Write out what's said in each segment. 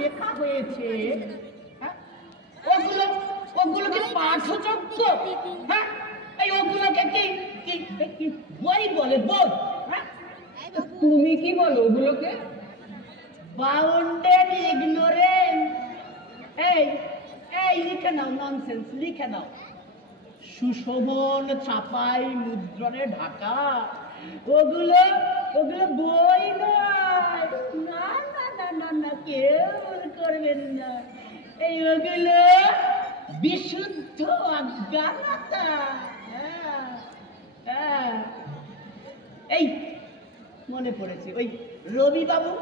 লেখা হয়েছে, হ্যাঁ, ওগুলো ওগুলো কি পাঠযোগ্য? হ্যাঁ, এই ওগুলোকে কি বই বলে? বই? হ্যাঁ, তুমি কি বলো ওগুলোকে? Bounded ignorance. এই এই লিখে নাও, ননসেন্স লিখে নাও। সুশোভন ছাপাই মুদ্রণে ঢাকা, ওগুলো ওগুলো বই নয়। না না না না না, কেউ করবেন না। এই ওগুলো বিশুদ্ধ অজ্ঞানতা। হ্যাঁ হ্যাঁ, এই মনে পড়েছে, ওই রবি বাবু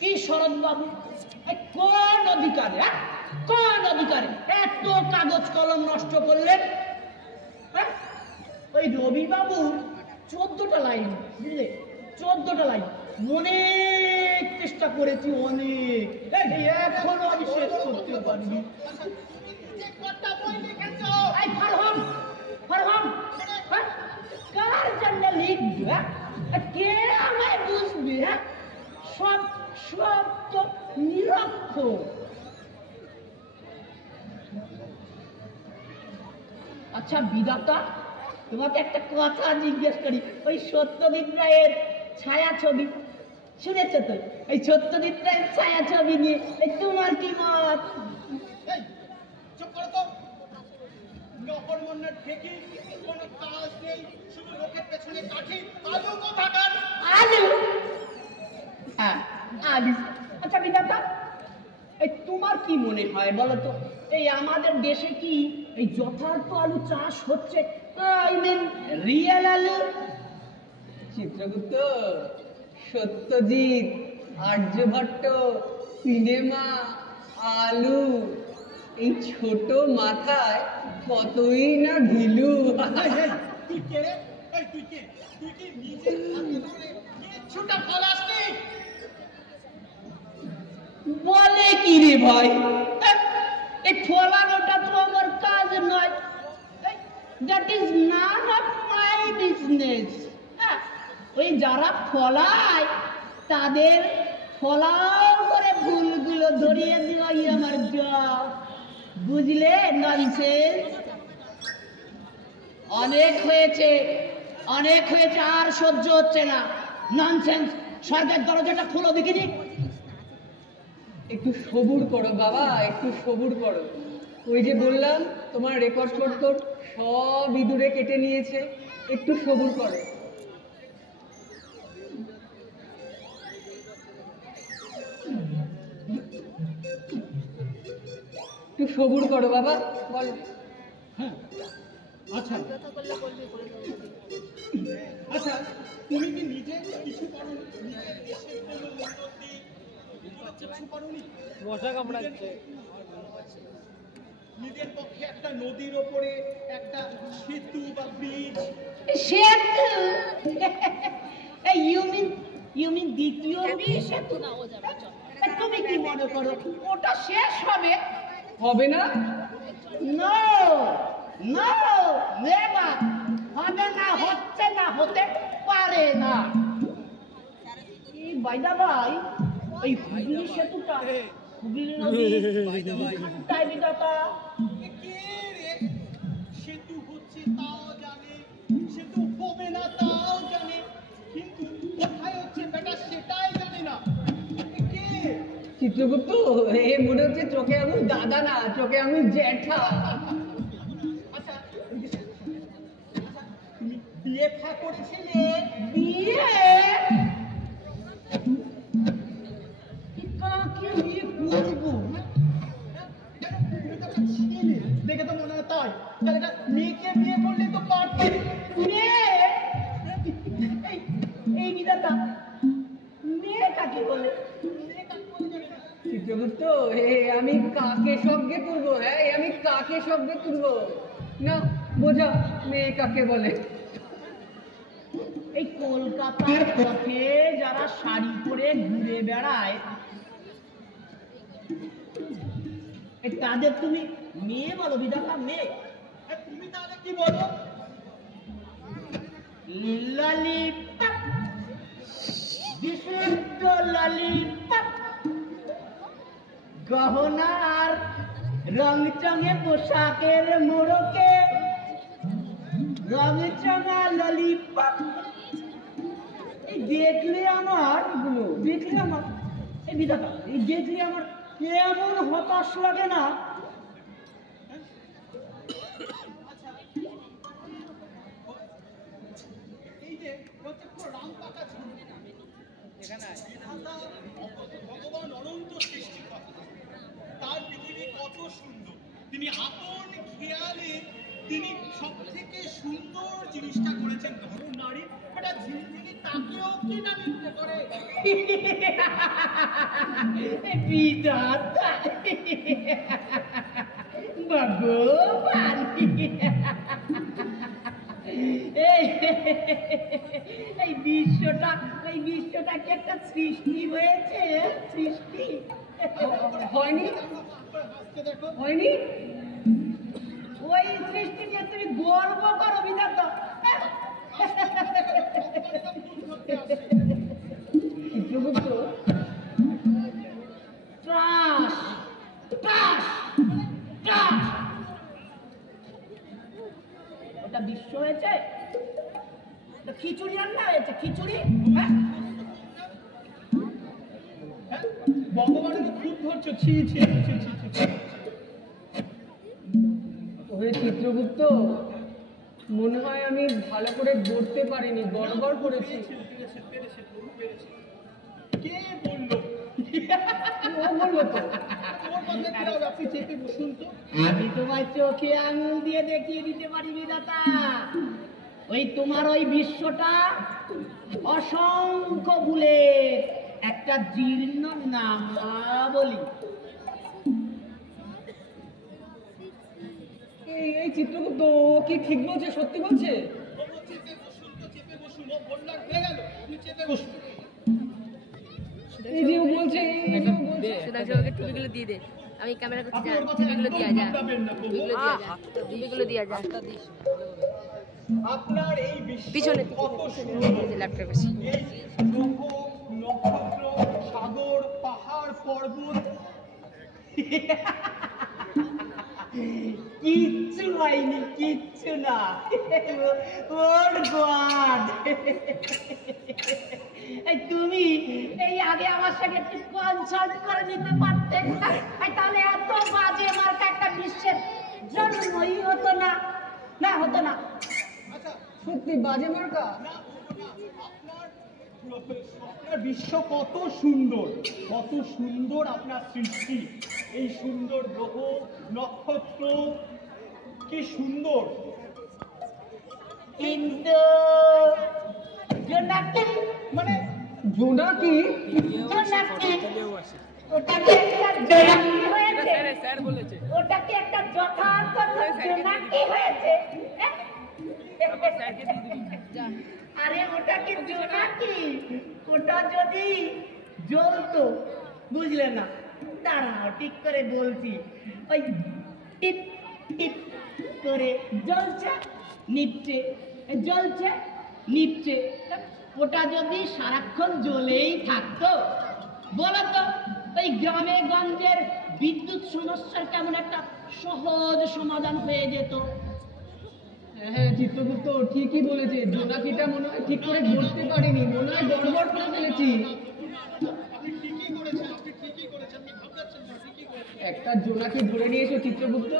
কি শরৎ বাবু কোন অধিকারে, কোন অধিকারে এত কাগজ কলম নষ্ট করলেন? ওই রবি বাবু 14টা লাইন, বুঝলে, 14টা লাইন অনেক চেষ্টা করেছি, অনেক, এখনো আমি শেষ করতে পারিনি। কার জন্য লিখবে? কে আমায় বুঝবে? সব সব তো নিরক্ষর। আচ্ছা বিধাতা, তোমাকে একটা কথা জিজ্ঞেস করি। ওই সত্যজিৎ রায়ের ছায়াছবি শুনেছো তো? এই সত্যজিৎ রায়ের ছায়াছবি নিয়ে তোমার কি মত? চুপ করো তো। নকরমন্নার ঠেকি কোনো কাজ নেই, শুধু লোকের পেছনে কাঠি। আলু কোথাকার? আলু? হ্যাঁ আলু। আচ্ছা বিধাতা, এই তোমার কি মনে হয় বলো তো, এই আমাদের দেশে কি এই যথার্থ আলু চাষ হচ্ছে? আই মিন রিয়েল আলু? চিত্রগুপ্ত, সত্যজিৎ, আর্যভট্ট, সিনেমা, আলু, এই ছোট মাথায় কতই না ঘিলু। তুই কে রে? এই তুই কে? তুই কি নিজে হাতে ধরে কিছুটা ফলাসনি? বলে কি রে ভাই, এই ফলানোটা তো আমার কাজ নয়। That is none of my business. ওই যারা ফলায় তাদের ফলাও করে ফুলগুলো ধরিয়ে দেওয়াই আমার জব, বুঝলে? ননসেন্স। অনেক হয়েছে, অনেক হয়েছে, আর সহ্য হচ্ছে না। ননসেন্স। সরকার দরজাটা খুলো দেখিনি। একটু সবুর করো বাবা, একটু সবুর করো। ওই যে বললাম তোমার রেকর্ড করতো সব ইঁদুরে কেটে নিয়েছে, একটু সবুর করো। একটু সবুর করো বাবা, বলো। হ্যাঁ আচ্ছা আচ্ছা, তুমি কি নিজে কিছু করো? নিজের দেশের কোনো উন্নতি কিছু করোনি? মশা কামড়াচ্ছে। নিজের পক্ষে একটা নদীর ওপরে একটা সেতু বা ব্রিজ? সেতু? ইউ মিন দ্বিতীয় সেতু? তুমি কি মনে করো ওটা শেষ হবে? হবে না? No no, never. হবে না, হচ্ছে না, হতে পারে না। বাই দা বাই, ওই হুগলি সেতুটা, হুগলি নদী কোথায় বিধাতা? কে রে? সেতু হচ্ছে তাও জানে, সেতু হবে না তাও জানে, কিন্তু কোথায় হচ্ছে বেটা সেটাই জানে না। কে? চিত্রগুপ্ত, এ মনে হচ্ছে চোখে আঙুল দাদা না, চোখে আঙুল জ্যাঠা। আচ্ছা তুমি বিয়ে থা করেছিলে? বিয়ে? কাকে বিয়ে করবো? দেখে তো মনে হয় তাই। তাহলে এটা মেয়েকে বিয়ে করলে তো পারতে। মেয়ে? এই বিধাতা, মেয়ে কাকে বলে? চিত্রগুপ্ত, আমি কাকে সঙ্গে তুলবো? হ্যাঁ, আমি কাকে সঙ্গে তুলবো? না বোঝা, মেয়ে কাকে বলে? এই কলকাতার পথে যারা শাড়ি পরে ঘুরে বেড়ায়, তাদের তুমি মেয়ে বলো বিধাতা? মেয়ে? তুমি তাহলে কি বলো? ললিপপ, বিশুদ্ধ ললিপপ। গহনার রংচঙে পোশাকের মোড়কে রংচঙা ললিপপ এই দেখলে আমার এই বিধাতা এই দেখলে আমার এমন হতাশ লাগে না। এই যে হচ্ছে পুরো রাম পাকা ভগবান অনন্ত সৃষ্টিকর্তা, তার পৃথিবী কত সুন্দর, তিনি আপন খেয়ালে তিনি সব থেকে সুন্দর জিনিসটা করেছেন। ধরুন নারী এটা ঝিলঝিলি তাকেও কি না নৃত্য করে। বিধাতা ভগবান এই বিশ্বটা কি একটা সৃষ্টি হয়েছে? সৃষ্টি হয়নি দেখো হয়নি ওই সৃষ্টি নিয়ে তুমি গর্ব করো বিধাতা। চিত্রগুপ্ত ত্রাস ত্রাস ত্রাস ওটা বিশ্ব হয়েছে? খিচুড়ি রান্না হয়েছে? খিচুড়ি? হ্যাঁ ভগবানের খুব ধরছো। ছি ছি ছি ছি ছি। ওহে চিত্রগুপ্ত, মনে হয় আমি ভালো করে গড়তে পারিনি, গড়বড় করেছি। কে বললো? ও বললো তো। ওর কথা কি হবে? আপনি চেপে বসুন তো। আমি তোমার চোখে আঙুল দিয়ে দেখিয়ে দিতে পারি বিধাতা। ওই তোমার ওই বিশ্বটা অসংখ্য ভুলের একটা জীর্ণ নামাবলী। এই চিত্রগুপ্ত ও কি ঠিক বলছে, সত্যি বলছে? ওকে চেপে বসুন তো, চেপে বসুন। ও বললো আর হয়ে গেল, আপনি চেপে বসুন। এই যে ও বলছে, এই যে ও বলছে। সুধাংশুকে টুপিগুলো দিয়ে দে, আমি ক্যামেরা করতে আপনি যাই। ওর কথা টুপিগুলো একদম দিয়া যা, ভাববেন না, প্রভু। টুপিগুলো দিয়া যা। আপনার এই বিশ্ব পিছনে কত সুন্দর। ল্যাপটপে এই গ্রহ, নক্ষত্র, সাগর, পাহাড়, পর্বত, কিচ্ছু হয়নি, কিচ্ছু না। ওর গড, তুমি এই আগে আমার সাথে একটু কনসাল্ট করে নিতে পারতে, তাহলে এত বাজে মার্কা একটা বিশ্বের জন্মই হতো না। না হতো না। আচ্ছা সত্যি বাজে মার্কা? না, আপনার বিশ্ব কত সুন্দর, কত সুন্দর আপনার সৃষ্টি। এই সুন্দর গ্রহ, নক্ষত্র, কি সুন্দর। কিন্তু জোনাকি, মানে জোনাকি? জোনাকি, ওটা কি একটা জোনাকি হয়েছে? ওটা কি একটা যথার্থ জোনাকি হয়েছে? আরে ওটা কি জোনাকি? ওটা যদি জ্বলতো, বুঝলে না? দাঁড়াও ঠিক করে বলছি। ওই টিপ টিপ করে জ্বলছে নিপছে, জ্বলছে নিপছে। ওটা যদি সারাক্ষণ জ্বলেই থাকতো, বলো তো ওই গ্রামে গঞ্জের বিদ্যুৎ সমস্যার কেমন একটা সহজ সমাধান হয়ে যেত। হ্যাঁ চিত্রগুপ্ত ঠিকই বলেছে, জোনাকিটা মনে হয় ঠিক করে ধরতে পারিনি, মনে হয় গড়বড় করে ফেলেছি। আপনি ঠিকই করেছেন, আপনি ঠিকই করেছেন, আপনি ঘাবড়াচ্ছেন না, ঠিকই করেছেন। একটা জোনাকি ধরে নিয়ে এসো চিত্রগুপ্ত,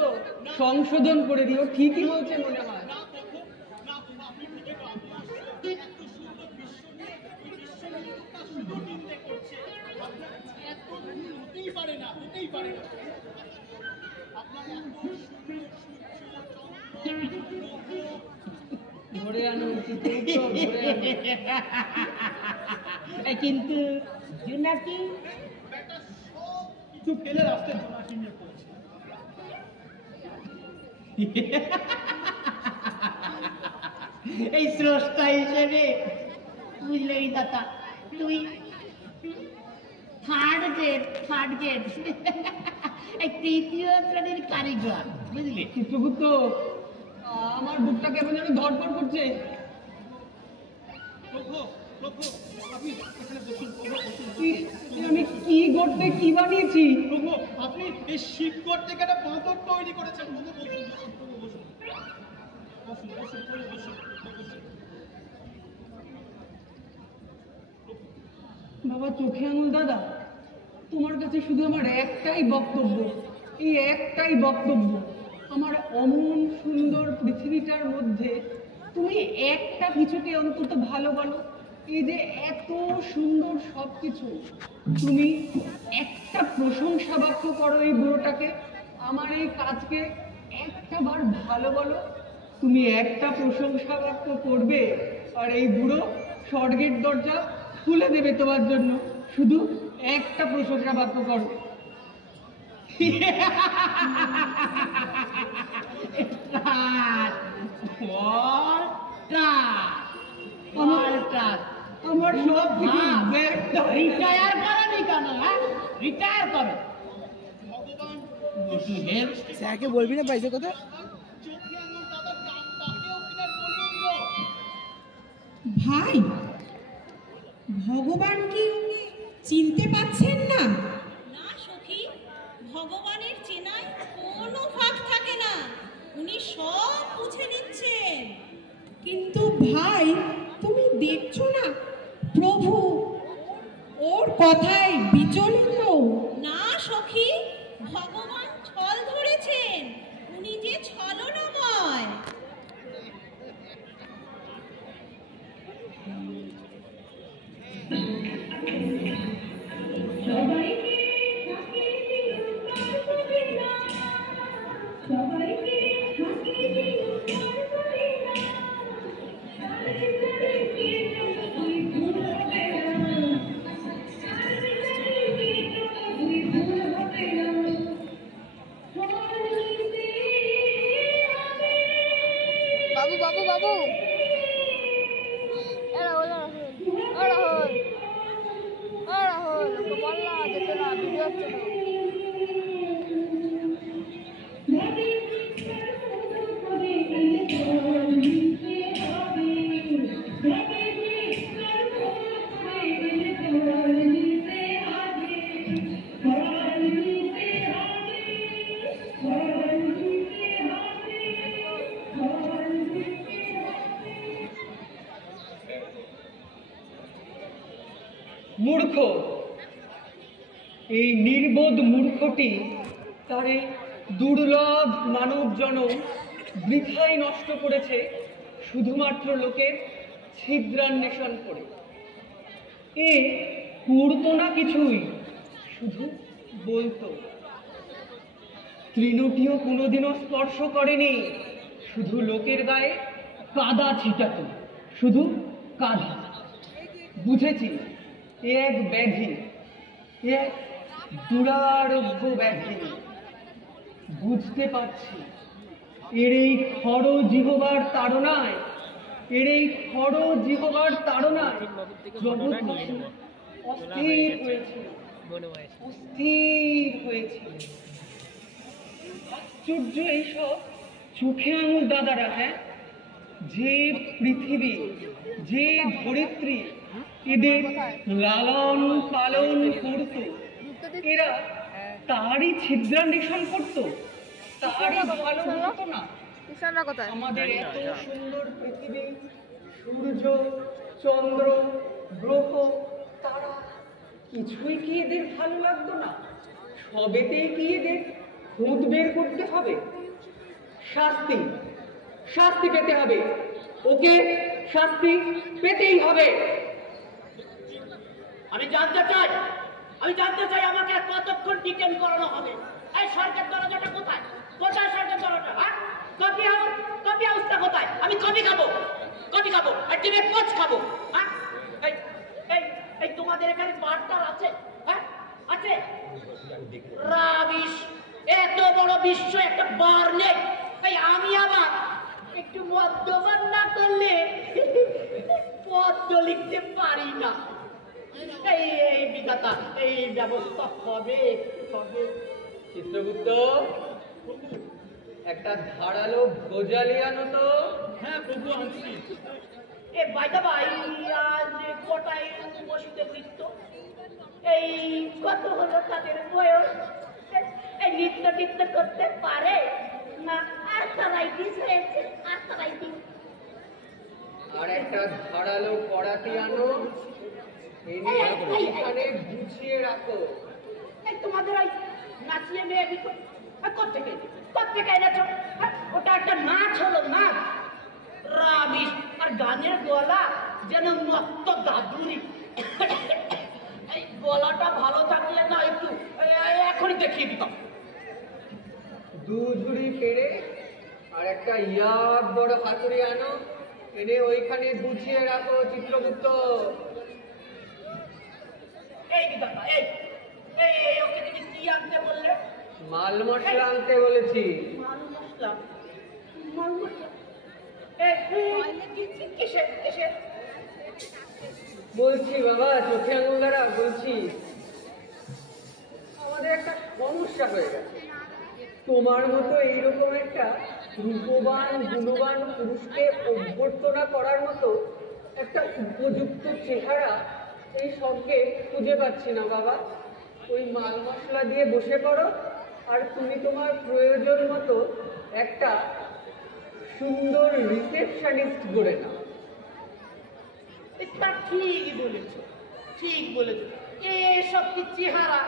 সংশোধন করে দিও, ঠিকই বলছে মনে হয়। না প্রভু, না প্রভু, আপনি ঠিকই করেছেন। এত সুন্দর বিশ্ব নিয়ে, এই বিশ্ব নিয়ে একটা শুধু নিন্দে করছে। আপনার এত ভুল হতেই পারে না, হতেই পারে না। আপনার এত সুন্দর সূর্য, চন্দ্র, গ্রহ, ধরে আনো চিত্রগুপ্ত, ধরে আনো। কিন্তু জোনাকি ব্যাটা সব কিছু ফেলে রাস্তায় জোনাকি নিয়ে পড়েছে। এই স্রষ্টা হিসেবে বুঝলে দাতা, তুই থার্ড গ্রেড এই তৃতীয় শ্রেণীর কারিগর, বুঝলি? চিত্রগুপ্ত আমার বুকটা কেমন যেন ধড়ফড় করছে। প্রভু, প্রভু, আপনি এখানে বসুন, প্রভু, বসুন। আমি কি করতে কি বানিয়েছি? প্রভু, এই শিবগড় থেকে একটা বাঁদর তৈরি করেছেন। প্রভু বসুন, বসুন, প্রভু বসুন, বসুন, বসুন, প্রভু বসুন, বসুন। বাবা চোখে আঙুল দাদা, তোমার কাছে শুধু আমার একটাই বক্তব্য, এই একটাই বক্তব্য, আমার অমন সুন্দর পৃথিবীটার মধ্যে তুমি একটা কিছুকে অন্তত ভালো বলো। এই যে এত সুন্দর সব কিছু, তুমি একটা প্রশংসা বাক্য করো এই বুড়োটাকে, আমার এই কাজকে একটা বার ভালো বলো। তুমি একটা প্রশংসা বাক্য করবে আর এই বুড়ো স্বর্গের দরজা খুলে দেবে তোমার জন্য। শুধু একটা প্রশংসা বাক্য করো। আমার সব কিছু ব্যর্থ হয়ে গেছে। রিটায়ার করেনি কেন? রিটায়ার করো। ভগবান স্যারকে বলবি না পাইছে কথা? চোখে আঙুল দাদার নাম তাকেও কিনা বলিয়ে দিল। ভাই, ভগবান কি উনি চিনতে পাচ্ছেন না? না সখী, ভগবানের চেনায় কোনো ফাঁক থাকে না, উনি সব বুঝে নিচ্ছেন। কিন্তু ভাই, তুমি দেখছো না প্রভু ওর কথায় বিচলিত। না সখী, ভগবান ছল ধরেছেন, উনি যে ছলনাময়। বাবু বাবু বাবু এ রাহুল রাহুল ওকে বললা যেতে না, ভিডিও হচ্ছে না। মূর্খ, এই নির্বোধ মূর্খটি তারে দুর্লভ মানব জনম বৃথাই নষ্ট করেছে শুধুমাত্র লোকের ছিদ্রান্বেষণ করে। এ করতো না কিছুই, শুধু বলতো। তৃণটিও কোনোদিনও স্পর্শ করেনি, শুধু লোকের গায়ে কাদা ছিটাতো, শুধু কাদা। বুঝেছি এ এক ব্যাধি, এ এক দুরারোগ্য ব্যাধি। বুঝতে পারছি এর এই খর জিহবার তাড়নায়, এর এই খর জিহবার তাড়নায় জগৎবাসী অস্থির হয়েছিল, অস্থির হয়েছিল। আশ্চর্য এইসব চোখে আঙুল দাদারা, হ্যাঁ, যে পৃথিবী, যে ধরিত্রী এদের লালন পালন করত, এরা তারই ছিদ্রান্বেষণ করত, তারই ভালো হতো না। কিষানরা কোথায়? আমাদের এত সুন্দর পৃথিবী, সূর্য, চন্দ্র, গ্রহ, তারা কিছুই কি এদের ভালো লাগতো না? সবেতেই কি এদের খুঁত বের করতে হবে? শাস্তি, শাস্তি পেতে হবে, ওকে শাস্তি পেতেই হবে। আমি জানতে চাই আমাকে আর কতক্ষণ ডিটেন করানো হবে? এই সরকার দরজাটা কোথায়? কোথায় সরকার দরজাটা? হ্যাঁ, কফি হাউসটা কোথায়? আমি কফি খাবো আর ডিমের পোচ খাবো। হ্যাঁ, এই এই এই তোমাদের এখানে বার্তার আছে? হ্যাঁ, আছে? রাবিশ, এত বড় বিশ্ব একটা বার নেই। এই আমি আবার একটু মদ্যপান না করলে পদ্য লিখতে পারি না। এই বিধাতা, এই ব্যবস্থা হবে। চিত্রগুপ্ত, একটা ধারালো গজালি আনো তো। হ্যাঁ প্রভু, আনছি। এ বাইদা ভাই, আজ কটায় উপস্থিত বৃত্ত? এই কত হলো তাদের বয়স? এই প্রতিনিধিত্ব করতে পারে না আর্থারাইটিস হয়েছে, আর্থারাইটিস। আর একটা ধারালো কড়াতি আনো, এনে এখানে গুছিয়ে রাখো। এই তোমাদের ওই নাচিয়ে মেয়ে দিতো কোথেকে এনেছো? ওটা একটা নাচ হলো, নাচ। রাবিশ। আর গানের গলা যেন মস্ত দাদুরি। এই গলাটা ভালো থাকলে না একটু এখনই দেখিয়ে দিতাম। 2 ঝুড়ি পেড়ে আর একটা ইয়াক বড় হাতুড়ি আনো, এনে ওইখানে গুছিয়ে রাখো চিত্রগুপ্ত। এই বিধাতা, এই ওকে তুমি কি আনতে বললে? মাল মশলা আনতে বলেছি। মাল মশলা? কিসের? বলছি বাবা, চোখে আঙুল দ্বারা বলছি, আমাদের একটা সমস্যা হয়ে গেছে। তোমার মতো এইরকম একটা রূপবান গুণবান পুরুষকে অভ্যর্থনা করার মতো একটা উপযুক্ত চেহারা এই সঙ্গে খুঁজে পাচ্ছি না বাবা। ওই মাল মশলা দিয়ে বসে পড়ো, আর তুমি তোমার প্রয়োজন মতো একটা সুন্দর রিসেপশনিস্ট গড়ে নাও। এটা ঠিক বলেছো, ঠিক বলেছো। এসব কি চেহারা?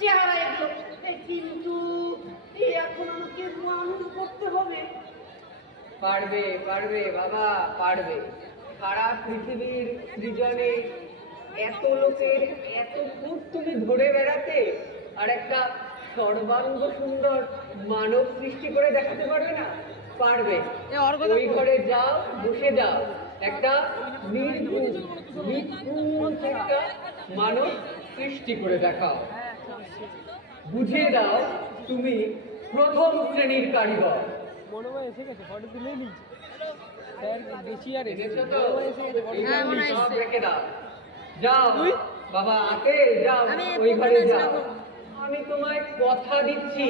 চেহারা এগুলো। কিন্তু এখন আমাকে মানুষ করতে হবে। পারবে পারবে বাবা, পারবে। সারা পৃথিবীর সৃজনে এত লোকের এত খুব তুমি ধরে বেড়াতে আর একটা সর্বাঙ্গ সুন্দর মানব সৃষ্টি করে দেখাতে পারবে না? পারবে। ওই ঘরে যাও, বসে যাও, একটা নির্ভুল একটা মানব সৃষ্টি করে দেখাও। বুঝিয়ে দাও তুমি প্রথম শ্রেণীর কারিগর। এনেছো তো? সব রেখে দাও। যাও বাবা, আগে যাও, ওই ঘরে যাও। আমি তোমায় কথা দিচ্ছি,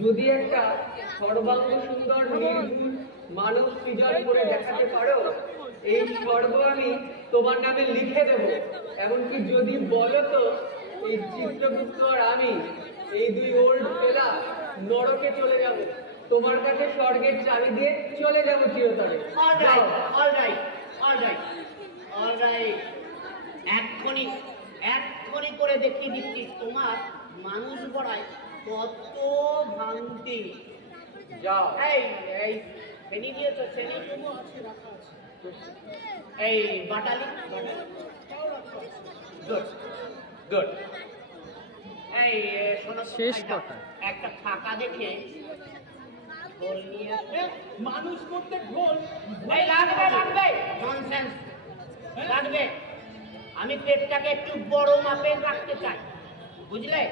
যদি একটা সর্বাঙ্গ সুন্দর নির্ভুল মানব সৃজন করে দেখাতে পারো, এই সর্ব আমি তোমার নামে লিখে দেবো। এমনকি যদি বলো তো এই চিত্রগুপ্ত আর আমি, এই 2 ওল্ড ফেলা নরকে চলে যাব, তোমার কাছে স্বর্গের চাবি দিয়ে চলে যাব চিরতরে। অলরাইট, এক্ষুনি করে দেখিয়ে দিচ্ছি তোমার মানুষ গড়ায় কত ভাঙতি। যাও। এই ছেনি দিয়েছ? ছেনি এই বাটালি? গুড। এই শোনো, শেষ কথা, একটা ফাঁকা দেখে ঢোল নিয়ে আসবে। মানুষ করতে ঢোল লাগবে ননসেন্স লাগবে। আমি পেটটাকে একটু বড় মাপের রাখতে চাই, বুঝলে?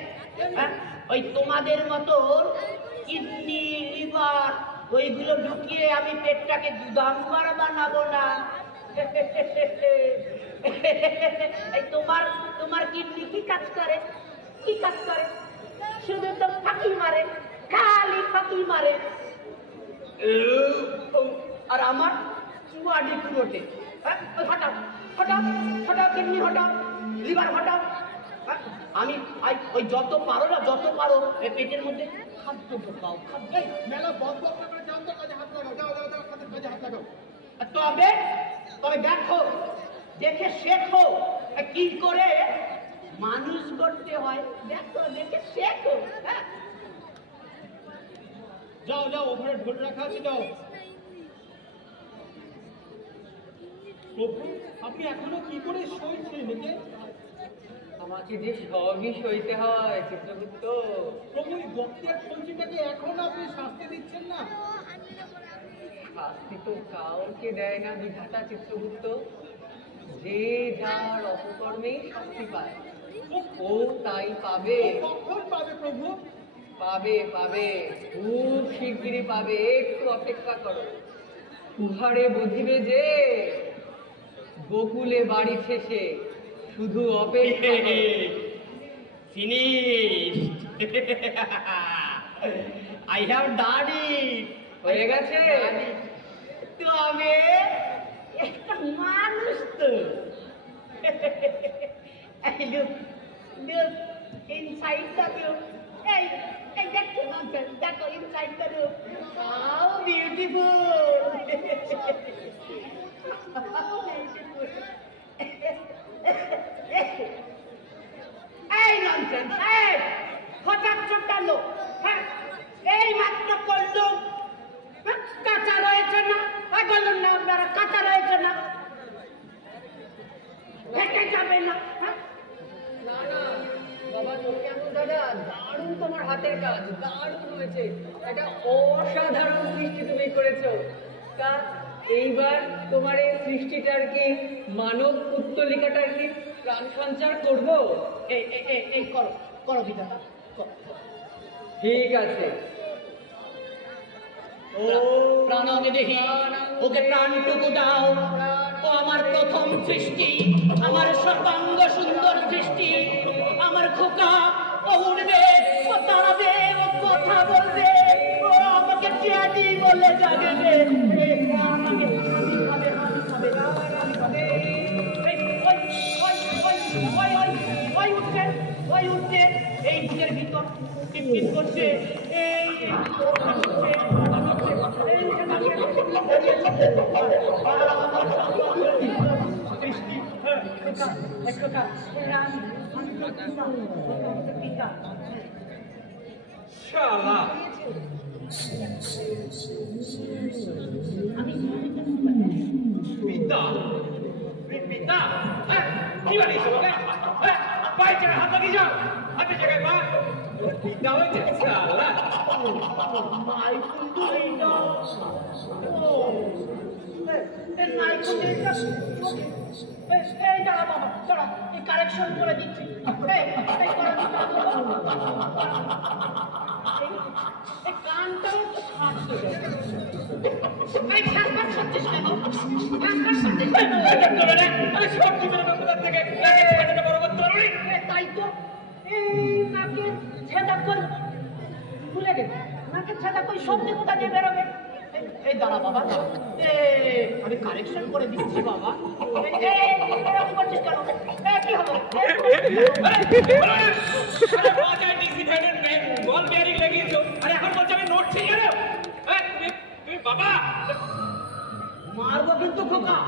ওই তোমাদের মতো কিডনি লিভার ওইগুলো ঢুকিয়ে আমি পেটটাকে দুধাম্বার বানাবো না। এই তোমার কিডনি কি কাজ করে? শুধু তো ফাঁকি মারে, খালি ফাঁকি মারে। আর আমার চুয়াডি পুরোটে। হটাও কিডনি, হটাও লিভার, হটাও। আমি ওই যত পারো পেটের মধ্যে খাদ্য ঢোকাও, খাদ্য। মেলা বন্ধ করে জানতো কাজে হাত লাগাও, যাও কাজে হাত লাগাও। তবে দেখো, দেখে শেখো কি করে মানুষ গড়তে হয়। দেখে শেখো। যাও ওখানে ঢোল রাখা আছে, যাও। প্রভু, আপনি এখনো কি করে সইছেন একে? আমাকে যে সবই সইতে হয় চিত্রগুপ্ত। প্রভু, এই বক্তিয়ার সঞ্চিটাকে এখনো আপনি শাস্তি দিচ্ছেন না? শাস্তি তো কাউকে দেয় না বিধাতা চিত্রগুপ্ত। যে যার অপকর্মেই শাস্তি পায়, ও তাই পাবে। কখন পাবে প্রভু? পাবে, খুব শিগগিরই পাবে। একটু অপেক্ষা করো, উহারে বুঝিবে যে গোকুলে বাড়ি শেষে শুধু অপেক্ষা। Finished. I have done it. হয়ে গেছে। তবে একটা মানুষ তো। Look inside the view. এই দেখ দেখো inside the room, how beautiful. এই ননসেন্স, এই হঠাৎ চটালো, হ্যাঁ এই মাত্র করলো, কাঁচা রয়েছে না, বলুন না আপনারা কাঁচা রয়েছে না, হেঁটে যাবে না, হ্যাঁ? না না বাবা কেমন দাদা, দারুণ তোমার হাতের কাজ, দারুণ হয়েছে, একটা অসাধারণ সৃষ্টি তুমি করেছো। তা এইবার তোমার এই সৃষ্টিটার কি মানব উত্তলিকাটার কি প্রাণ সঞ্চার করবো? এই করো করো বিধাতা, করো। ঠিক আছে। প্রাণাঙ্গে দেখি, ওকে প্রাণটুকু দাও। ও আমার প্রথম সৃষ্টি, আমার সর্বাঙ্গ সুন্দর সৃষ্টি, আমার খোকা। ও উড়বে, ও দাঁড়াবে, ও কথা বলবে, ও আমাকে চ্যাটি বলে জাগবে, আমাকে হাসি খাবে, হাসি খাবে, হাসি খাবে। ওই উঠছে, ওই উঠছে, এই বুকের ভিতর টিপটিপ করছে, এই শালা পিতা, পিতা, কি বানিয়েছো বলে? পায়ে জায়গায় হাত লাগিয়ে যাও, হাতের জায়গায় পা। পিতা হয়েছে শালা। মাই কুন্ডুলিটা, ও এই মাই কুন্ডুলিটা, এই দাঁড়া বাবা, দাঁড়া, এই কারেকশন করে দিচ্ছি। এই করে দিচ্ছি। এই কানটাও তো ছাড়তে হবে। এই ফ্যাসফ্যাস করছিস কেন? ফ্যাসফ্যাস করছিস কেন? আমি সবজি বেরোবো কোথা থেকে? বড় করতে পারবি? তাই তো, এই নাকে ছেদা কর খুলে গেছে, নাকে ছেদা কই সবজি কোথা দিয়ে বেরোবে? এই দাঁড়া বাবা, আমি কারেকশন করে দিচ্ছি বাবা। এরকম করছিস কেন? কি হবে? বল বেয়ারিং লাগিয়েছো, আর এখন বলছো আমি নোট ঠিক গেল। তুমি বাবা মারবো কিন্তু খোকা,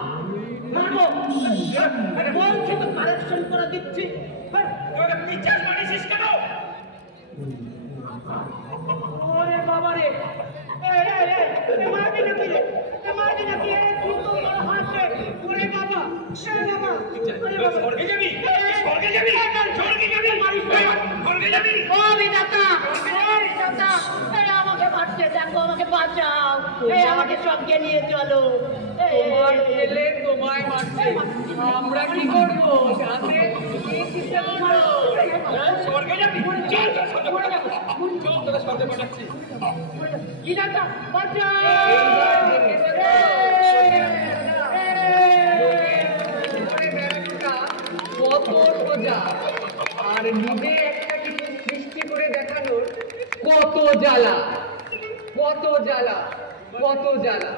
মারবো। বলছি তো কারেকশন করে দিচ্ছি। তোকে পিচাস বানিয়েছিস কেন? ওরে বাবা রে, মারবি নাকি রে? মারবি নাকি? তুই তো বড় হাত রে। ওরে বাবা, বাবা, ওরে বাবা। স্বর্গে যাবি? স্বর্গে যাবি? স্বর্গে যাবি? স্বর্গে যাবি? ও বিধাতা, ও বিধাতা, এই আমাকে মারছে, দেখো আমাকে বাঁচাও, এই আমাকে সঙ্গে নিয়ে চলো। তোমার ছেলে তোমায় মারছে, আমরা কি করবো? সাথে কি সিস্টেম করো? স্বর্গে যাবি? চল চল স্বর্গে পাঠাবো। চল তোকে স্বর্গে পাঠাচ্ছি। বিধাতা বাঁচাও। কত সোজা, আর নিজে একটা কিছু সৃষ্টি করে দেখানোর কত জ্বালা, কত জ্বালা, কত জ্বালা।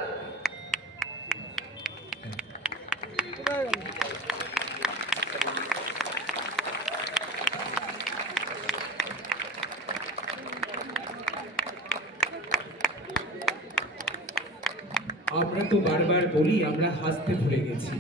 আমরা তো বারবার বলি আমরা হাসতে ভুলে গেছি।